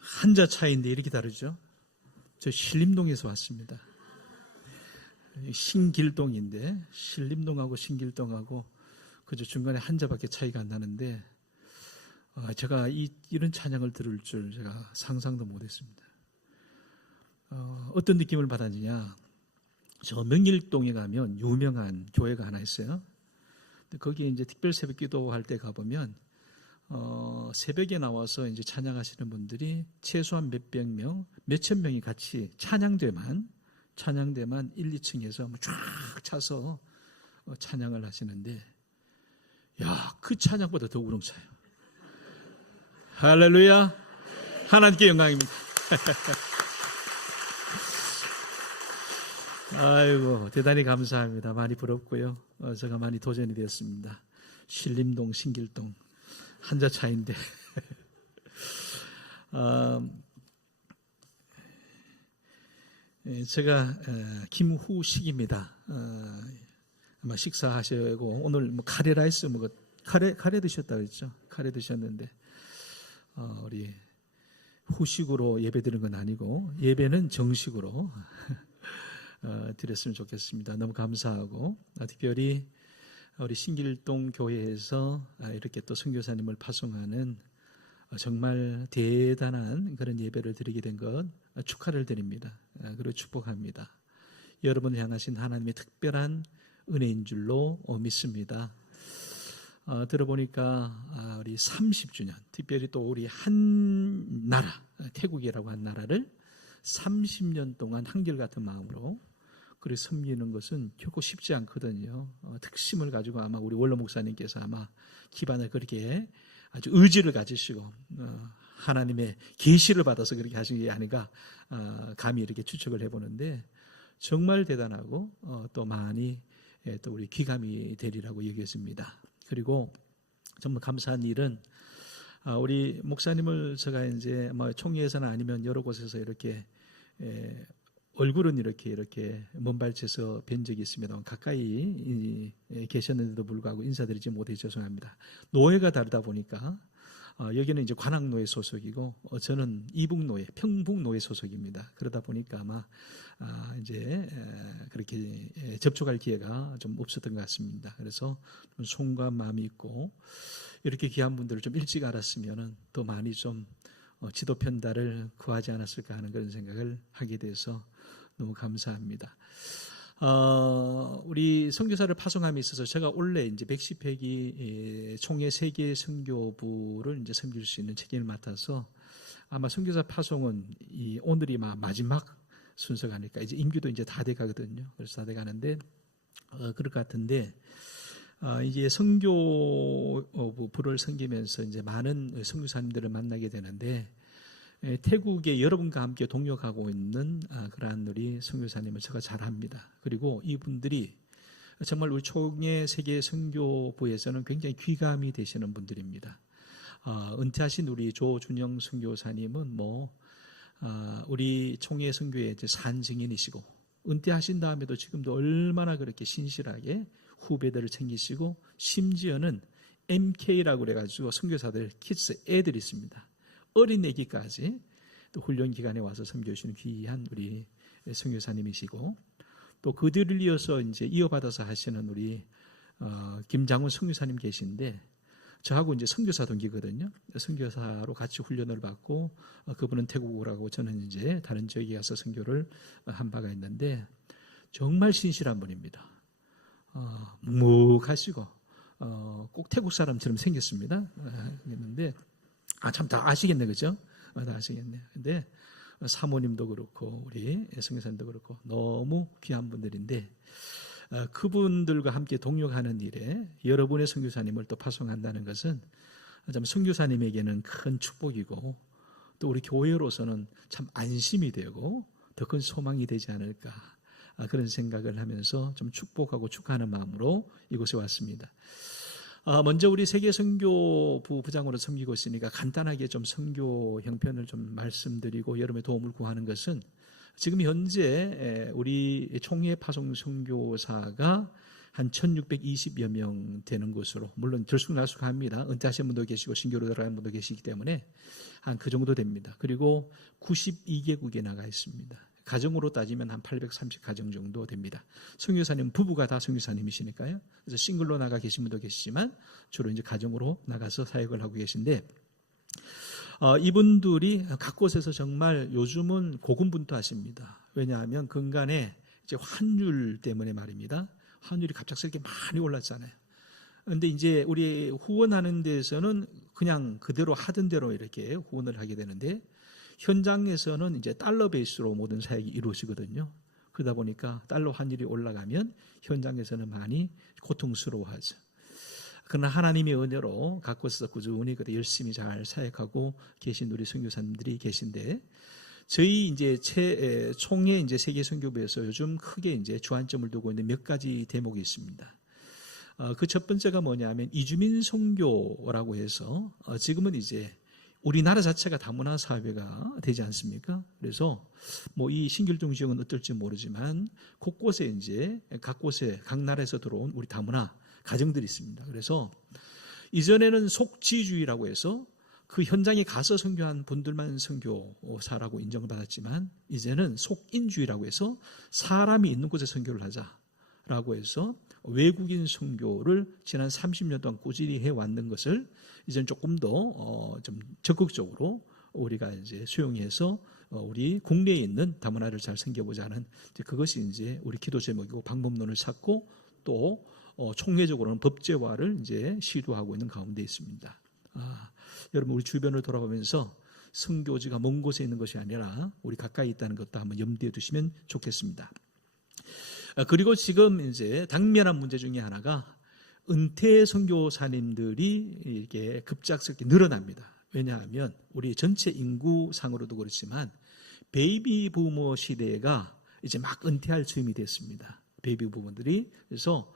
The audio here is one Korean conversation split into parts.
한자 차이인데 이렇게 다르죠? 저 신림동에서 왔습니다. 신길동인데 신림동하고 신길동하고 그저 중간에 한자밖에 차이가 안 나는데 제가 이런 찬양을 들을 줄 제가 상상도 못했습니다. 어떤 느낌을 받았느냐? 저 명일동에 가면 유명한 교회가 하나 있어요. 거기에 이제 특별 새벽 기도할 때 가보면 새벽에 나와서 이제 찬양하시는 분들이 최소한 몇백 명, 몇천 명이 같이 찬양대만 1, 2층에서 쫙 차서 찬양을 하시는데, 야, 그 찬양보다 더 우렁차요. 할렐루야! 하나님께 영광입니다. 아이고, 대단히 감사합니다. 많이 부럽고요. 제가 많이 도전이 되었습니다. 신림동, 신길동. 한자 차이인데. 제가 김후식입니다. 아마 식사하시고 오늘 뭐 카레 라이스 카레 드셨다 그랬죠? 카레 드셨는데 우리 후식으로 예배 드리는 건 아니고 예배는 정식으로 드렸으면 좋겠습니다. 너무 감사하고 특별히 우리 신길동 교회에서 이렇게 또 선교사님을 파송하는 정말 대단한 그런 예배를 드리게 된 것 축하를 드립니다. 그리고 축복합니다. 여러분을 향하신 하나님의 특별한 은혜인 줄로 믿습니다. 들어보니까 우리 30주년, 특별히 또 우리 한 나라, 태국이라고 한 나라를 30년 동안 한결같은 마음으로 그렇게 섬기는 것은 결코 쉽지 않거든요. 특심을 가지고 아마 우리 원로 목사님께서 아마 기반을 그렇게 아주 의지를 가지시고 하나님의 계시를 받아서 그렇게 하신 게 아닌가 감히 이렇게 추측을 해보는데 정말 대단하고 또 많이 또 우리 귀감이 되리라고 얘기했습니다. 그리고 정말 감사한 일은 우리 목사님을 제가 이제 뭐 총회에서는 아니면 여러 곳에서 이렇게 얼굴은 이렇게 먼발치에서 뵌 적이 있습니다만 가까이 계셨는데도 불구하고 인사드리지 못해 죄송합니다. 노예가 다르다 보니까 여기는 이제 관악노예 소속이고 저는 이북노예, 평북노예 소속입니다. 그러다 보니까 아마 이제 그렇게 접촉할 기회가 좀 없었던 것 같습니다. 그래서 좀 송구한 마음이 있고 이렇게 귀한 분들을 좀 일찍 알았으면은 더 많이 좀 지도 편달을 구하지 않았을까 하는 그런 생각을 하게 돼서 너무 감사합니다. 우리 선교사를 파송함에 있어서 제가 원래 이제 110회기 총회 세계 선교부를 이제 섬길 수 있는 책임을 맡아서 아마 선교사 파송은 오늘이 마지막 순서가 아닐까. 이제 임기도 이제 다 돼 가거든요. 그래서 다 돼 가는데 그럴 것 같은데 이제 선교부를 섬기면서 이제 많은 선교사님들을 만나게 되는데 태국에 여러분과 함께 동역하고 있는 그러한 우리 선교사님을 제가 잘 압니다. 그리고 이분들이 정말 우리 총회 세계 선교부에서는 굉장히 귀감이 되시는 분들입니다. 은퇴하신 우리 조준영 선교사님은 우리 총회 선교의 산증인이시고 은퇴하신 다음에도 지금도 얼마나 그렇게 신실하게 후배들을 챙기시고 심지어는 MK라고 그래가지고 선교사들 키스 애들이 있습니다. 어린 애기까지 또 훈련 기간에 와서 섬겨주시는 귀한 우리 선교사님이시고 또 그들을 이어서 이제 이어받아서 하시는 우리 김장훈 선교사님 계신데 저하고 이제 선교사 동기거든요. 선교사로 같이 훈련을 받고 그분은 태국으로 가고 저는 이제 다른 지역에 가서 선교를 한 바가 있는데 정말 신실한 분입니다. 묵묵하시고 꼭 태국 사람처럼 생겼습니다. 했는데 참 다 아시겠네, 그죠? 다 아시겠네. 근데 사모님도 그렇고 우리 선교사님도 그렇고 너무 귀한 분들인데 그분들과 함께 동역하는 일에 여러분의 선교사님을 또 파송한다는 것은 참 선교사님에게는 큰 축복이고 또 우리 교회로서는 참 안심이 되고 더 큰 소망이 되지 않을까 그런 생각을 하면서 좀 축복하고 축하하는 마음으로 이곳에 왔습니다. 먼저 우리 세계 선교부 부장으로 섬기고 있으니까 간단하게 좀 선교 형편을 좀 말씀드리고 여러분의 도움을 구하는 것은 지금 현재 우리 총회 파송 선교사가 한 1620여 명 되는 것으로, 물론 들쑥날쑥합니다. 은퇴하신 분도 계시고 신교로 들어가는 분도 계시기 때문에 한 그 정도 됩니다. 그리고 92개국에 나가 있습니다. 가정으로 따지면 한 830가정 정도 됩니다. 선교사님 부부가 다 선교사님이시니까요. 그래서 싱글로 나가 계신 분도 계시지만 주로 이제 가정으로 나가서 사역을 하고 계신데, 이분들이 각 곳에서 정말 요즘은 고군분투하십니다. 왜냐하면 근간에 이제 환율 때문에 말입니다. 환율이 갑작스럽게 많이 올랐잖아요. 그런데 이제 우리 후원하는 데에서는 그냥 그대로 하던 대로 이렇게 후원을 하게 되는데, 현장에서는 이제 달러 베이스로 모든 사역이 이루어지거든요. 그러다 보니까 달러 환율이 올라가면 현장에서는 많이 고통스러워하죠. 그러나 하나님의 은혜로 각 곳에서 꾸준히 열심히 잘 사역하고 계신 우리 선교사님들이 계신데, 저희 이제 총회 이제 세계 선교부에서 요즘 크게 이제 주안점을 두고 있는 몇 가지 대목이 있습니다. 그 첫 번째가 뭐냐면 이주민 선교라고 해서 지금은 이제 우리나라 자체가 다문화 사회가 되지 않습니까? 그래서 뭐 이 신길동 지역은 어떨지 모르지만 곳곳에 이제 각 곳에 각 나라에서 들어온 우리 다문화 가정들이 있습니다. 그래서 이전에는 속지주의라고 해서 그 현장에 가서 선교한 분들만 선교사라고 인정을 받았지만, 이제는 속인주의라고 해서 사람이 있는 곳에 선교를 하자라고 해서 외국인 선교를 지난 30년 동안 꾸준히 해왔는 것을 이제는 조금 더 좀 적극적으로 우리가 이제 수용해서 우리 국내에 있는 다문화를 잘 섬겨보자 하는, 그것이 이제 우리 기도 제목이고 방법론을 찾고 또 총회적으로는 법제화를 이제 시도하고 있는 가운데 있습니다. 여러분, 우리 주변을 돌아보면서 선교지가 먼 곳에 있는 것이 아니라 우리 가까이 있다는 것도 한번 염두에 두시면 좋겠습니다. 그리고 지금 이제 당면한 문제 중에 하나가 은퇴 선교사님들이 이렇게 급작스럽게 늘어납니다. 왜냐하면 우리 전체 인구상으로도 그렇지만 베이비 부머 시대가 이제 막 은퇴할 즈음이 됐습니다. 베이비 부머들이. 그래서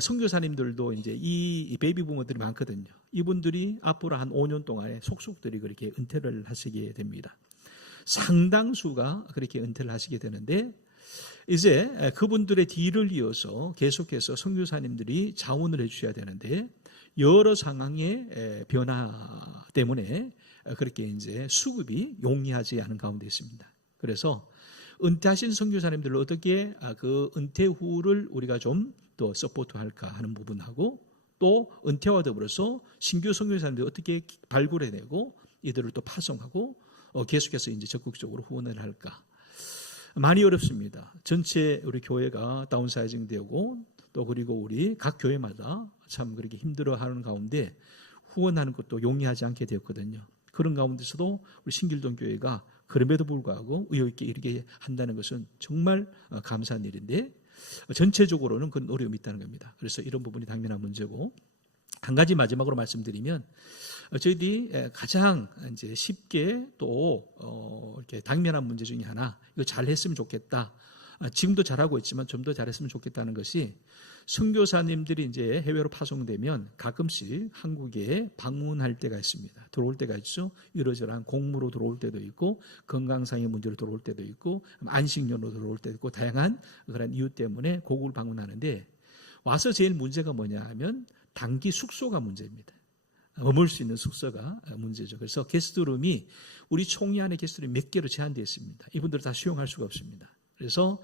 선교사님들도 이제 이 베이비 부머들이 많거든요. 이분들이 앞으로 한 5년 동안에 속속들이 그렇게 은퇴를 하시게 됩니다. 상당수가 그렇게 은퇴를 하시게 되는데, 이제 그분들의 뒤를 이어서 계속해서 선교사님들이 자원을 해주셔야 되는데, 여러 상황의 변화 때문에 그렇게 이제 수급이 용이하지 않은 가운데 있습니다. 그래서 은퇴하신 선교사님들을 어떻게 그 은퇴 후를 우리가 좀 더 서포트할까 하는 부분하고, 또 은퇴와 더불어서 신규 선교사님들이 어떻게 발굴해내고 이들을 또 파송하고 계속해서 이제 적극적으로 후원을 할까, 많이 어렵습니다. 전체 우리 교회가 다운사이징 되고, 또 그리고 우리 각 교회마다 참 그렇게 힘들어하는 가운데 후원하는 것도 용이하지 않게 되었거든요. 그런 가운데서도 우리 신길동 교회가 그럼에도 불구하고 의욕 있게 이렇게 한다는 것은 정말 감사한 일인데, 전체적으로는 그런 어려움이 있다는 겁니다. 그래서 이런 부분이 당면한 문제고, 한 가지 마지막으로 말씀드리면, 저희들이 가장 이제 쉽게 또 이렇게 당면한 문제 중에 하나, 이거 잘했으면 좋겠다. 지금도 잘하고 있지만 좀 더 잘했으면 좋겠다는 것이, 선교사님들이 이제 해외로 파송되면 가끔씩 한국에 방문할 때가 있습니다. 들어올 때가 있죠. 이러저러한 공무로 들어올 때도 있고, 건강상의 문제로 들어올 때도 있고, 안식년으로 들어올 때도 있고, 다양한 그런 이유 때문에 고국을 방문하는데, 와서 제일 문제가 뭐냐 하면 단기 숙소가 문제입니다. 머물 수 있는 숙소가 문제죠. 그래서 게스트룸이 우리 총회 안에 게스트룸이 몇 개로 제한되어 있습니다. 이분들을 다 수용할 수가 없습니다. 그래서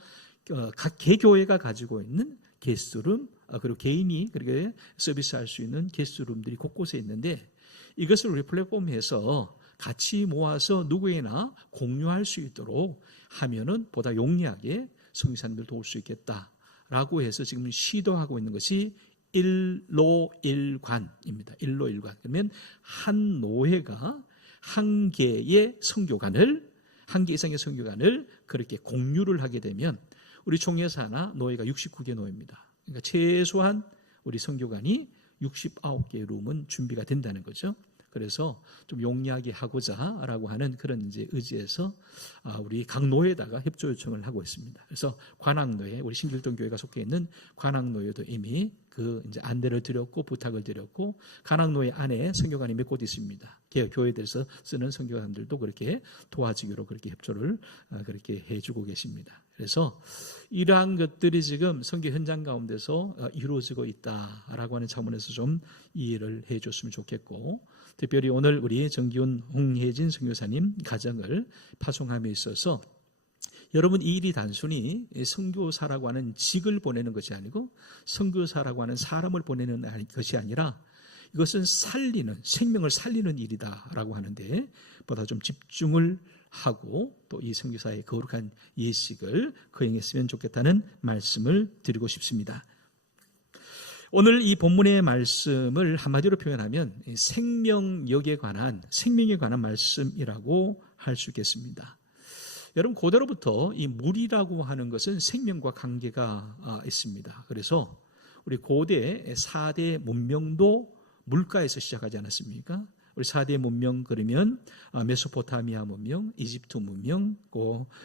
각 개교회가 가지고 있는 게스트룸, 그리고 개인이 그렇게 서비스할 수 있는 게스트룸들이 곳곳에 있는데, 이것을 우리 플랫폼에서 같이 모아서 누구에나 공유할 수 있도록 하면은 보다 용이하게 선교사님들 도울 수 있겠다라고 해서 지금 시도하고 있는 것이 일로일관입니다. 일로일관. 그러면 한 노회가 한 개의 선교관을, 한 개 이상의 선교관을 그렇게 공유를 하게 되면 우리 총회사나 노회가 69개 노회입니다. 그러니까 최소한 우리 선교관이 69개의 룸은 준비가 된다는 거죠. 그래서 좀 용이하게 하고자라고 하는 그런 이제 의지에서 우리 각 노회에다가 협조 요청을 하고 있습니다. 그래서 관악노회, 우리 신길동 교회가 속해 있는 관악노회도 이미 그 이제 안내를 드렸고 부탁을 드렸고 가락로에 안에 선교관이 몇 곳 있습니다. 교회들에서 쓰는 선교관들도 그렇게 도와주기로 그렇게 협조를 그렇게 해주고 계십니다. 그래서 이러한 것들이 지금 선교 현장 가운데서 이루어지고 있다라고 하는 차원에서 좀 이해를 해줬으면 좋겠고, 특별히 오늘 우리 정기훈 홍혜진 선교사님 가정을 파송함에 있어서 여러분, 이 일이 단순히 선교사라고 하는 직을 보내는 것이 아니고 선교사라고 하는 사람을 보내는 것이 아니라 이것은 생명을 살리는 일이다라고 하는데 보다 좀 집중을 하고 또 이 선교사의 거룩한 예식을 거행했으면 좋겠다는 말씀을 드리고 싶습니다. 오늘 이 본문의 말씀을 한마디로 표현하면 생명에 관한 말씀이라고 할 수 있겠습니다. 여러분, 고대로부터 이 물이라고 하는 것은 생명과 관계가 있습니다. 그래서 우리 고대 4대 문명도 물가에서 시작하지 않았습니까? 우리 4대 문명 그러면 메소포타미아 문명, 이집트 문명,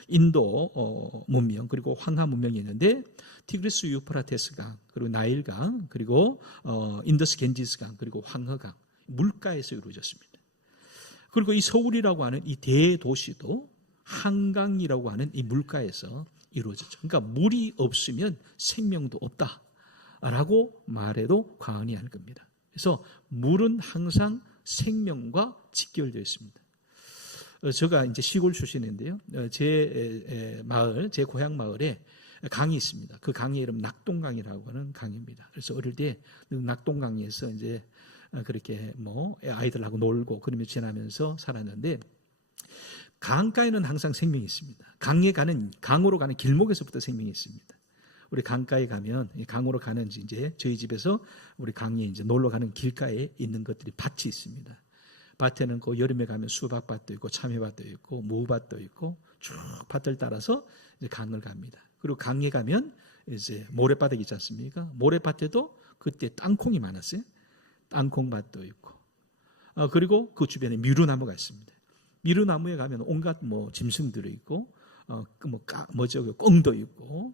인도 문명, 그리고 황하 문명이 있는데 티그리스 유프라테스강, 그리고 나일강, 그리고 인더스 겐지스강, 그리고 황허강, 물가에서 이루어졌습니다. 그리고 이 서울이라고 하는 이 대도시도 한강이라고 하는 이 물가에서 이루어졌죠. 그러니까 물이 없으면 생명도 없다라고 말해도 과언이 아닐 겁니다. 그래서 물은 항상 생명과 직결되어 있습니다. 제가 이제 시골 출신인데요. 제 고향 마을에 강이 있습니다. 그 강의 이름 낙동강이라고 하는 강입니다. 그래서 어릴 때 낙동강에서 이제 그렇게 아이들하고 놀고 그러며 지나면서 살았는데, 강가에는 항상 생명이 있습니다. 강으로 가는 길목에서부터 생명이 있습니다. 우리 강가에 가면 강으로 가는 이제 저희 집에서 우리 강에 이제 놀러 가는 길가에 있는 것들이 밭이 있습니다. 밭에는 그 여름에 가면 수박밭도 있고 참외밭도 있고 무밭도 있고 쭉 밭을 따라서 이제 강을 갑니다. 그리고 강에 가면 이제 모래바닥 있지 않습니까? 모래밭에도 그때 땅콩이 많았어요. 땅콩밭도 있고, 그리고 그 주변에 미루나무가 있습니다. 미루나무에 가면 온갖 짐승들이 있고, 꿩도 있고,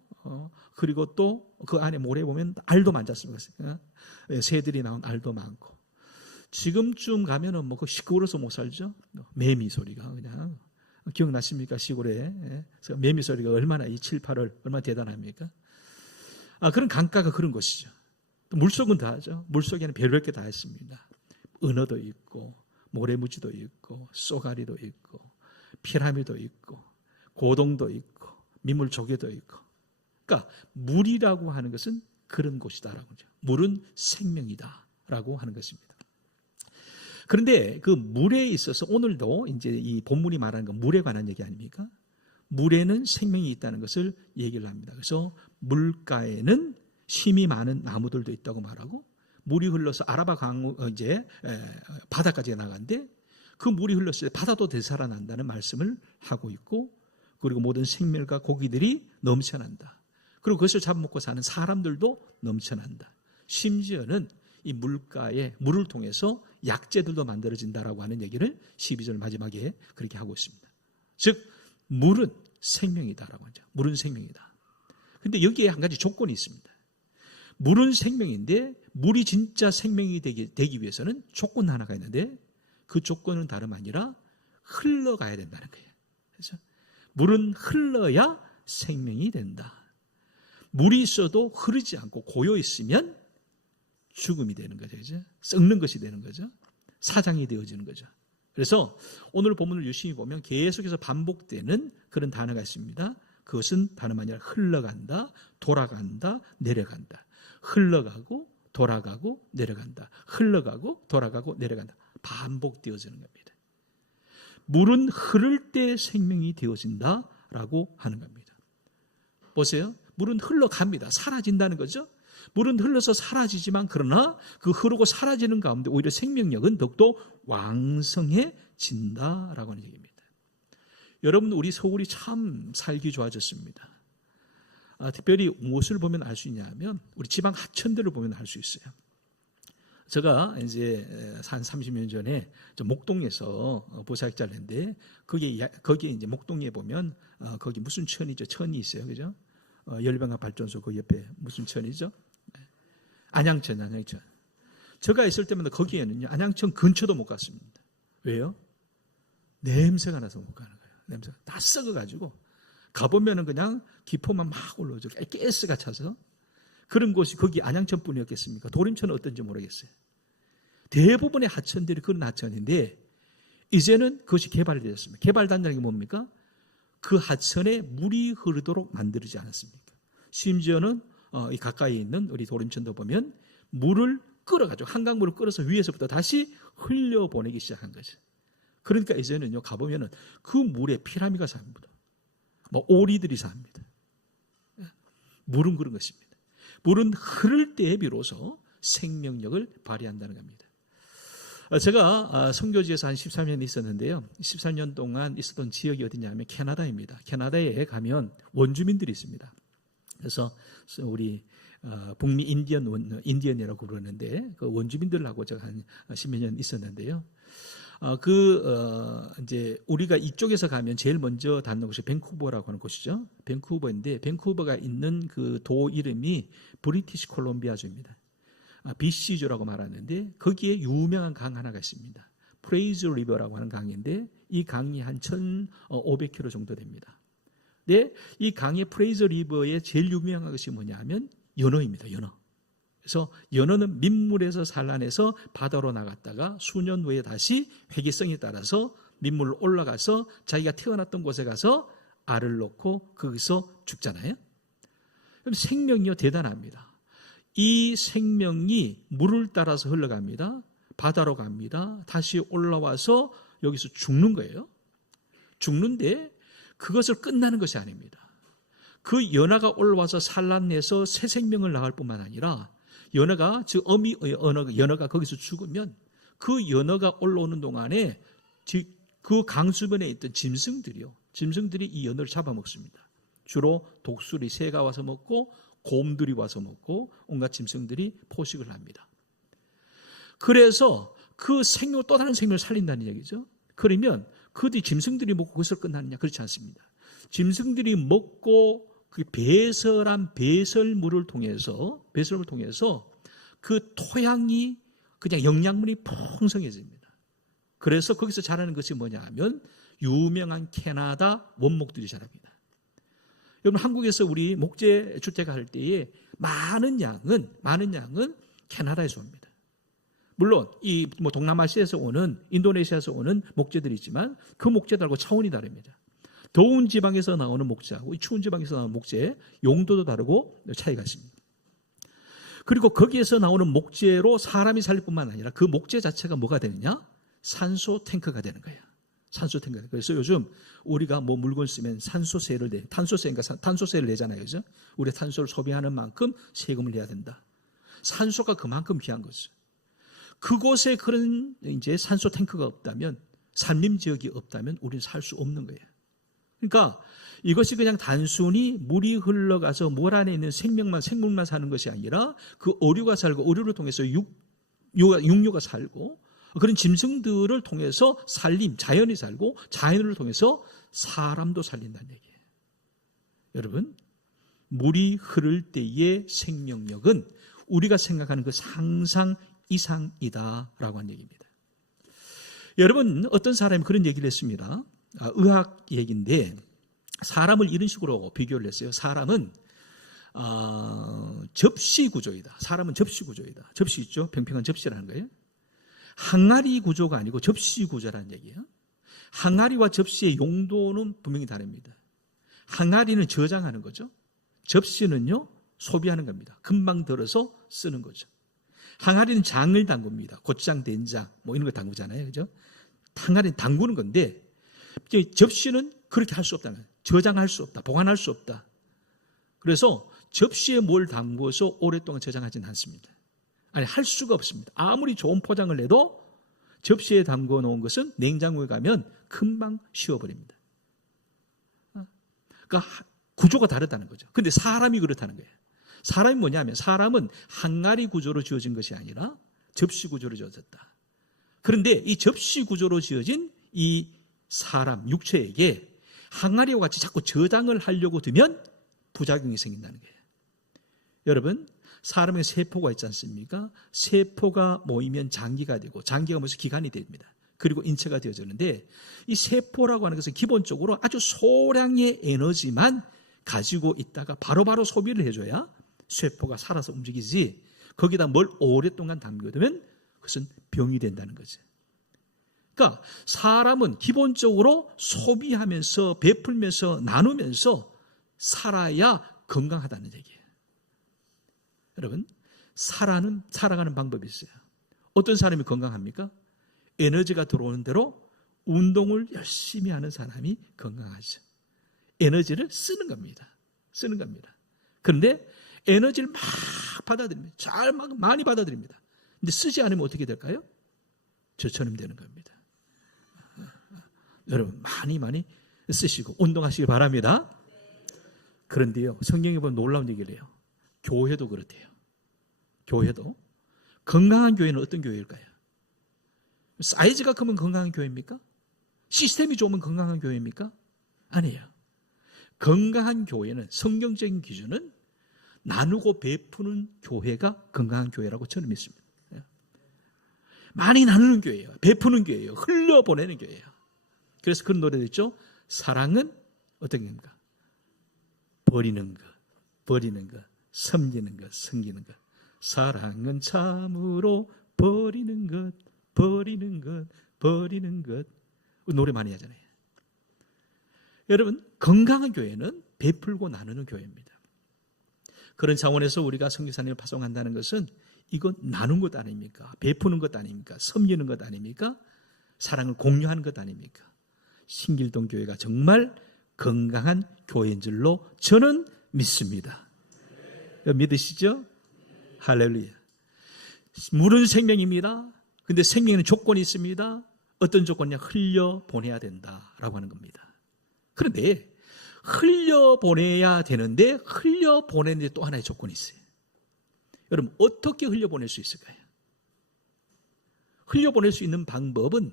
그리고 또 그 안에 모래 보면 알도 많잖습니까? 새들이 나온 알도 많고. 지금쯤 가면은 그 시골에서 못 살죠? 매미 소리가 그냥. 기억나십니까? 시골에. 매미 소리가 얼마나 이 7, 8월 얼마나 대단합니까? 그런 강가가 그런 곳이죠. 또 물속은 다 하죠. 물속에는 별별 게 다 있습니다. 은어도 있고, 모래무지도 있고, 쏘가리도 있고, 피라미도 있고, 고동도 있고, 민물조개도 있고. 그러니까 물이라고 하는 것은 그런 곳이다라고 하죠. 물은 생명이다라고 하는 것입니다. 그런데 그 물에 있어서 오늘도 이제 이 본문이 말하는 건 물에 관한 얘기 아닙니까? 물에는 생명이 있다는 것을 얘기를 합니다. 그래서 물가에는 심이 많은 나무들도 있다고 말하고, 물이 흘러서 아라바 강 이제 바다까지 나가는데 그 물이 흘렀을 때 바다도 되살아난다는 말씀을 하고 있고, 그리고 모든 생물과 고기들이 넘쳐난다. 그리고 그것을 잡아먹고 사는 사람들도 넘쳐난다. 심지어는 이 물가에 물을 통해서 약재들도 만들어진다라고 하는 얘기를 12절 마지막에 그렇게 하고 있습니다. 즉 물은 생명이다라고 하죠. 물은 생명이다. 그런데 여기에 한 가지 조건이 있습니다. 물은 생명인데 물이 진짜 생명이 되기 위해서는 조건 하나가 있는데 그 조건은 다름 아니라 흘러가야 된다는 거예요. 그래서 물은 흘러야 생명이 된다. 물이 있어도 흐르지 않고 고여 있으면 죽음이 되는 거죠. 그죠? 썩는 것이 되는 거죠. 사장이 되어지는 거죠. 그래서 오늘 본문을 유심히 보면 계속해서 반복되는 그런 단어가 있습니다. 그것은 다름 아니라 흘러간다, 돌아간다, 내려간다. 흘러가고 돌아가고 내려간다. 흘러가고 돌아가고 내려간다. 반복되어지는 겁니다. 물은 흐를 때 생명이 되어진다라고 하는 겁니다. 보세요. 물은 흘러갑니다. 사라진다는 거죠. 물은 흘러서 사라지지만 그러나 그 흐르고 사라지는 가운데 오히려 생명력은 더욱더 왕성해진다라고 하는 얘기입니다. 여러분, 우리 서울이 참 살기 좋아졌습니다. 특별히 무엇을 보면 알 수 있냐면 우리 지방 하천들을 보면 알 수 있어요. 제가 이제 한 30년 전에 목동에서 보살자를 했는데 거기에 이제 목동에 보면 거기 무슨 천이죠? 천이 있어요. 그죠? 열병합 발전소 그 옆에 무슨 천이죠? 안양천. 제가 있을 때마다 거기에는요, 안양천 근처도 못 갔습니다. 왜요? 냄새가 나서 못 가는 거예요. 냄새가 다 썩어가지고 가보면은 그냥 기포만 막 올라오죠. 가스가 차서. 그런 곳이 거기 안양천뿐이었겠습니까? 도림천은 어떤지 모르겠어요. 대부분의 하천들이 그런 하천인데 이제는 그것이 개발이 되었습니다. 개발된다는 게 뭡니까? 그 하천에 물이 흐르도록 만들지 않았습니까? 심지어는 이 가까이 있는 우리 도림천도 보면 물을 끌어가지고 한강물을 끌어서 위에서부터 다시 흘려보내기 시작한 거죠. 그러니까 이제는요, 가보면은 그 물에 피라미가 삽니다. 오리들이 삽니다. 물은 그런 것입니다. 물은 흐를 때에 비로소 생명력을 발휘한다는 겁니다. 제가 선교지에서 한 13년 있었는데요. 13년 동안 있었던 지역이 어디냐면 캐나다입니다. 캐나다에 가면 원주민들이 있습니다. 그래서 우리 북미 인디언이라고 부르는데 그 원주민들하고 제가 한 10몇 년 있었는데요. 이제 우리가 이쪽에서 가면 제일 먼저 닿는 곳이 밴쿠버라고 하는 곳이죠. 밴쿠버인데 밴쿠버가 있는 그 도 이름이 브리티시 콜롬비아주입니다. BC주라고 말하는데 거기에 유명한 강 하나가 있습니다. 프레이저 리버라고 하는 강인데 이 강이 한 1,500km 정도 됩니다. 네, 이 강의 프레이저 리버의 제일 유명한 것이 뭐냐면 연어입니다. 연어. 그래서 연어는 민물에서 산란해서 바다로 나갔다가 수년 후에 다시 회기성에 따라서 민물로 올라가서 자기가 태어났던 곳에 가서 알을 놓고 거기서 죽잖아요. 그럼 생명이요 대단합니다. 이 생명이 물을 따라서 흘러갑니다. 바다로 갑니다. 다시 올라와서 여기서 죽는 거예요. 죽는데 그것을 끝나는 것이 아닙니다. 그 연어가 올라와서 산란해서 새 생명을 낳을 뿐만 아니라 연어가 거기서 죽으면 그 연어가 올라오는 동안에 그 강 주변에 있던 짐승들이 이 연어를 잡아먹습니다. 주로 독수리, 새가 와서 먹고 곰들이 와서 먹고 온갖 짐승들이 포식을 합니다. 그래서 그 생명, 또 다른 생명을 살린다는 얘기죠. 그러면 그 뒤 짐승들이 먹고 그것을 끝나느냐? 그렇지 않습니다. 짐승들이 먹고 그 배설한 배설물을 통해서 그 토양이 그냥 영양분이 풍성해집니다. 그래서 거기서 자라는 것이 뭐냐 하면 유명한 캐나다 원목들이 자랍니다. 여러분 한국에서 우리 목재 주택 할 때에 많은 양은 캐나다에서 옵니다. 물론 이 동남아시아에서 오는 인도네시아에서 오는 목재들이 있지만 그 목재들하고 차원이 다릅니다. 더운 지방에서 나오는 목재하고 추운 지방에서 나오는 목재의 용도도 다르고 차이가 있습니다. 그리고 거기에서 나오는 목재로 사람이 살 뿐만 아니라 그 목재 자체가 뭐가 되느냐? 산소 탱크가 되는 거예요. 산소 탱크. 그래서 요즘 우리가 물건 쓰면 탄소세를 내잖아요. 그죠? 우리 탄소를 소비하는 만큼 세금을 내야 된다. 산소가 그만큼 귀한 거죠. 그곳에 그런 이제 산소 탱크가 없다면, 산림 지역이 없다면 우리는 살 수 없는 거예요. 그러니까 이것이 그냥 단순히 물이 흘러가서 물 안에 있는 생물만 사는 것이 아니라 그 어류가 살고 어류를 통해서 육류가 살고 그런 짐승들을 통해서 자연이 살고 자연을 통해서 사람도 살린다는 얘기예요. 여러분, 물이 흐를 때의 생명력은 우리가 생각하는 그 상상 이상이다라고 하는 얘기입니다. 여러분, 어떤 사람이 그런 얘기를 했습니다. 의학 얘기인데 사람을 이런 식으로 비교를 했어요. 사람은 접시 구조이다. 사람은 접시 구조이다. 접시 있죠? 평평한 접시라는 거예요. 항아리 구조가 아니고 접시 구조라는 얘기예요. 항아리와 접시의 용도는 분명히 다릅니다. 항아리는 저장하는 거죠. 접시는요, 소비하는 겁니다. 금방 들어서 쓰는 거죠. 항아리는 장을 담굽니다. 고추장, 된장 이런 거 담그잖아요. 그죠? 항아리는 담그는 건데 접시는 그렇게 할 수 없다는 거예요. 저장할 수 없다. 보관할 수 없다. 그래서 접시에 뭘 담궈서 오랫동안 저장하지는 않습니다. 할 수가 없습니다. 아무리 좋은 포장을 해도 접시에 담궈 놓은 것은 냉장고에 가면 금방 식어버립니다. 그러니까 구조가 다르다는 거죠. 그런데 사람이 그렇다는 거예요. 사람이 뭐냐면 사람은 항아리 구조로 지어진 것이 아니라 접시 구조로 지어졌다. 그런데 이 접시 구조로 지어진 이 사람, 육체에게 항아리와 같이 자꾸 저장을 하려고 들면 부작용이 생긴다는 거예요. 여러분, 사람의 세포가 있지 않습니까? 세포가 모이면 장기가 되고 장기가 모여서 기관이 됩니다. 그리고 인체가 되어지는데 이 세포라고 하는 것은 기본적으로 아주 소량의 에너지만 가지고 있다가 바로바로 소비를 해줘야 세포가 살아서 움직이지, 거기다 뭘 오랫동안 담겨두면 그것은 병이 된다는 거죠. 그러니까 사람은 기본적으로 소비하면서 베풀면서 나누면서 살아야 건강하다는 얘기예요. 여러분, 살아가는 방법이 있어요. 어떤 사람이 건강합니까? 에너지가 들어오는 대로 운동을 열심히 하는 사람이 건강하죠. 에너지를 쓰는 겁니다. 쓰는 겁니다. 그런데 에너지를 막 받아들입니다. 많이 받아들입니다. 근데 쓰지 않으면 어떻게 될까요? 저처럼 되는 겁니다. 여러분, 많이 쓰시고 운동하시기 바랍니다. 그런데요, 성경에 보면 놀라운 얘기를 해요. 교회도 그렇대요. 교회도. 건강한 교회는 어떤 교회일까요? 사이즈가 크면 건강한 교회입니까? 시스템이 좋으면 건강한 교회입니까? 아니에요. 건강한 교회는, 성경적인 기준은 나누고 베푸는 교회가 건강한 교회라고 저는 믿습니다. 많이 나누는 교회예요. 베푸는 교회예요. 흘려보내는 교회예요. 그래서 그런 노래도 있죠. 사랑은 어떤 겁니까? 버리는 것, 섬기는 것, 섬기는 것. 사랑은 참으로 버리는 것. 노래 많이 하잖아요. 여러분, 건강한 교회는 베풀고 나누는 교회입니다. 그런 차원에서 우리가 선교사님을 파송한다는 것은 이건 나눈 것 아닙니까? 베푸는 것 아닙니까? 섬기는 것 아닙니까? 사랑을 공유하는 것 아닙니까? 신길동 교회가 정말 건강한 교회인 줄로 저는 믿습니다. 믿으시죠? 할렐루야. 물은 생명입니다. 근데 생명에는 조건이 있습니다. 어떤 조건이냐? 흘려보내야 된다라고 하는 겁니다. 그런데 흘려보내야 되는데 흘려보내는데 또 하나의 조건이 있어요. 여러분, 어떻게 흘려보낼 수 있을까요? 흘려보낼 수 있는 방법은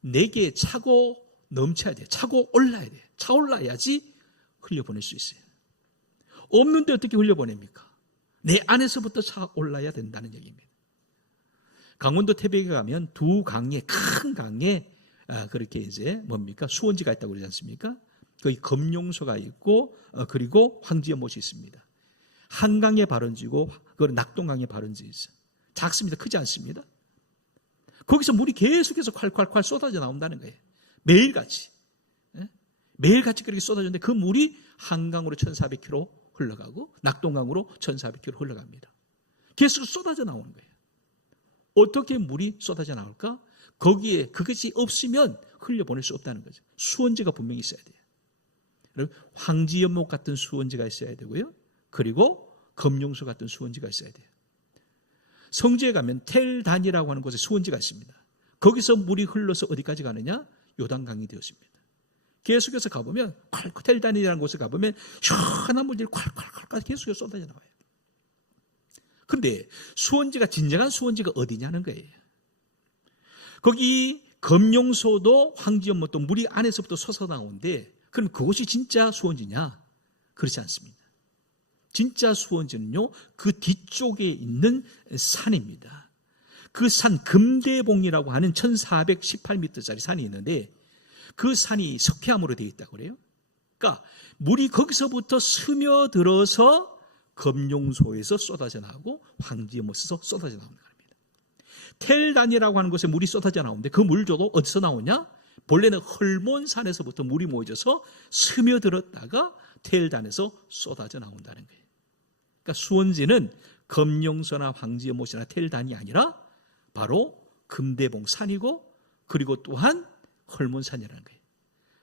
내게 차고 넘쳐야 돼요. 차고 올라야 돼요. 차올라야지 흘려보낼 수 있어요. 없는데 어떻게 흘려보냅니까? 내 안에서부터 차올라야 된다는 얘기입니다. 강원도 태백에 가면 두 강에, 큰 강에 그렇게 이제 뭡니까? 수원지가 있다고 그러지 않습니까? 거기 검룡소가 있고 그리고 황지연못이 있습니다. 한강에 발원지고 그건 낙동강에 발원지 있어요. 작습니다. 크지 않습니다. 거기서 물이 계속해서 콸콸콸 쏟아져 나온다는 거예요. 매일같이. 매일같이 그렇게 쏟아졌는데 그 물이 한강으로 1400km 흘러가고 낙동강으로 1400km 흘러갑니다. 계속 쏟아져 나오는 거예요. 어떻게 물이 쏟아져 나올까? 거기에 그것이 없으면 흘려보낼 수 없다는 거죠. 수원지가 분명히 있어야 돼요. 황지연못 같은 수원지가 있어야 되고요. 그리고 검룡소 같은 수원지가 있어야 돼요. 성지에 가면 텔단이라고 하는 곳에 수원지가 있습니다. 거기서 물이 흘러서 어디까지 가느냐? 요단강이 되었습니다. 계속해서 가보면 텔단이라는 곳에 가보면 시원한 물들이 콸콸콸 계속해서 쏟아져 나와요. 그런데 수원지가, 진정한 수원지가 어디냐는 거예요. 거기 검룡소도 황지연못도 물이 안에서부터 솟아 나오는데 그럼 그곳이 진짜 수원지냐? 그렇지 않습니다. 진짜 수원지는요, 그 뒤쪽에 있는 산입니다. 그 산, 금대봉이라고 하는 1418m짜리 산이 있는데 그 산이 석회암으로 되어 있다고 그래요. 그러니까 물이 거기서부터 스며들어서 검룡소에서 쏟아져 나오고 황지연못에서 쏟아져 나오는 겁니다. 텔단이라고 하는 곳에 물이 쏟아져 나오는데 그 물조도 어디서 나오냐? 본래는 헐몬산에서부터 물이 모여져서 스며들었다가 텔단에서 쏟아져 나온다는 거예요. 그러니까 수원지는 검룡소나 황지연못이나 텔단이 아니라 바로 금대봉 산이고 그리고 또한 헐몬산이라는 거예요.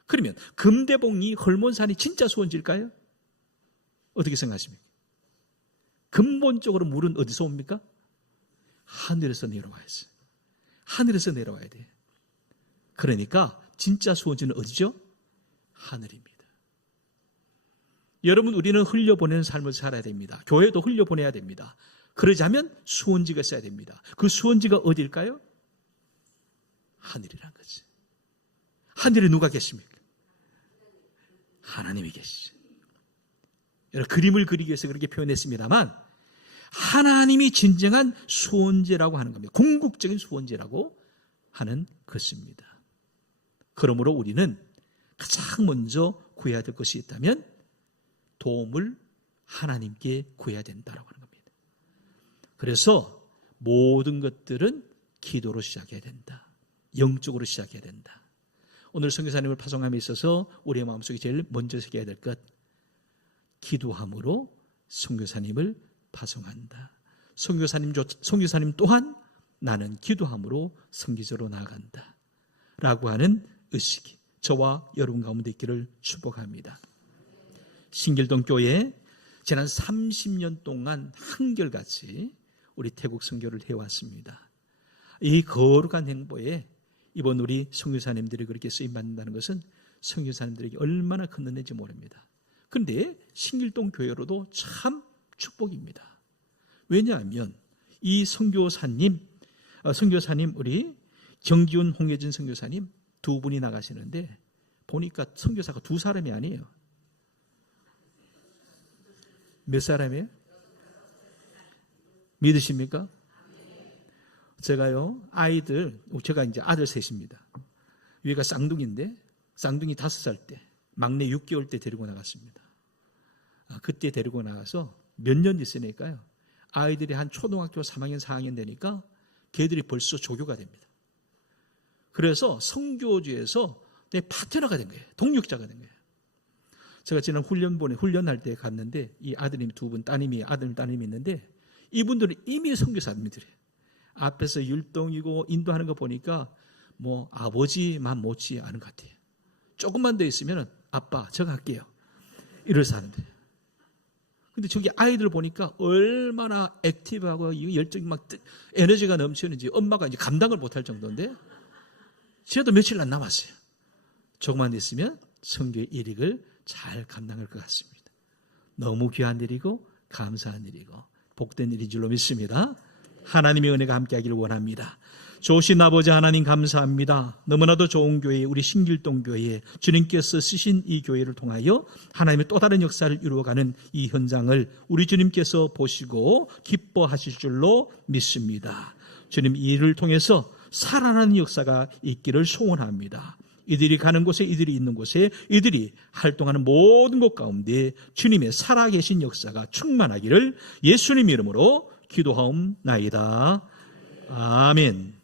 그러면 금대봉이 헐몬산이 진짜 수원지일까요? 어떻게 생각하십니까? 근본적으로 물은 어디서 옵니까? 하늘에서 내려와야지. 하늘에서 내려와야 돼요. 그러니까 진짜 수원지는 어디죠? 하늘입니다. 여러분, 우리는 흘려보내는 삶을 살아야 됩니다. 교회도 흘려보내야 됩니다. 그러자면 수원지가 있어야 됩니다. 그 수원지가 어디일까요? 하늘이란 거지. 하늘에 누가 계십니까? 하나님이 계시죠. 여러분, 그림을 그리기 위해서 그렇게 표현했습니다만 하나님이 진정한 수원제라고 하는 겁니다. 궁극적인 수원제라고 하는 것입니다. 그러므로 우리는 가장 먼저 구해야 될 것이 있다면 도움을 하나님께 구해야 된다고 하는 겁니다. 그래서 모든 것들은 기도로 시작해야 된다. 영적으로 시작해야 된다. 오늘 선교사님을 파송함에 있어서 우리의 마음속에 제일 먼저 새겨야 될 것, 기도함으로 선교사님을 파송한다. 선교사님 또한 나는 기도함으로 선교지로 나아간다 라고 하는 의식이 저와 여러분 가운데 있기를 축복합니다. 신길동 교회 지난 30년 동안 한결같이 우리 태국 선교를 해왔습니다. 이 거룩한 행보에 이번 우리 선교사님들이 그렇게 쓰임받는다는 것은 선교사님들에게 얼마나 큰 은혜인지 모릅니다. 그런데 신길동 교회로도 참 축복입니다. 왜냐하면 이 선교사님 우리 정기훈, 홍혜진 선교사님 두 분이 나가시는데 보니까 선교사가 두 사람이 아니에요. 몇 사람이에요? 믿으십니까? 제가요, 제가 이제 아들 셋입니다. 위가 쌍둥이인데, 쌍둥이 5살 때, 막내 6개월 때 데리고 나갔습니다. 그때 데리고 나가서 몇 년 있으니까요, 아이들이 한 초등학교 3학년, 4학년 되니까 걔들이 벌써 조교가 됩니다. 그래서 선교지에서 내 파트너가 된 거예요. 동력자가 된 거예요. 제가 지난 훈련할 때 갔는데 이 아드님 두 분, 아들, 따님이 있는데 이분들은 이미 선교사님들이에요. 앞에서 율동이고 인도하는 거 보니까 뭐 아버지만 못지 않은 것 같아요. 조금만 더 있으면 아빠 저 갈게요 이래서 하는데, 근데 저기 아이들 보니까 얼마나 액티브하고 열정이 막 에너지가 넘치는지 엄마가 이제 감당을 못할 정도인데 저도 며칠 안 남았어요. 조금만 있으면 선교의 일익을 잘 감당할 것 같습니다. 너무 귀한 일이고 감사한 일이고 복된 일인 줄로 믿습니다. 하나님의 은혜가 함께하기를 원합니다. 좋으신 아버지 하나님 감사합니다. 너무나도 좋은 교회, 우리 신길동 교회, 주님께서 쓰신 이 교회를 통하여 하나님의 또 다른 역사를 이루어가는 이 현장을 우리 주님께서 보시고 기뻐하실 줄로 믿습니다. 주님, 이 일을 통해서 살아나는 역사가 있기를 소원합니다. 이들이 가는 곳에, 이들이 있는 곳에, 이들이 활동하는 모든 곳 가운데 주님의 살아계신 역사가 충만하기를 예수님 이름으로 기도하옵나이다. 아멘.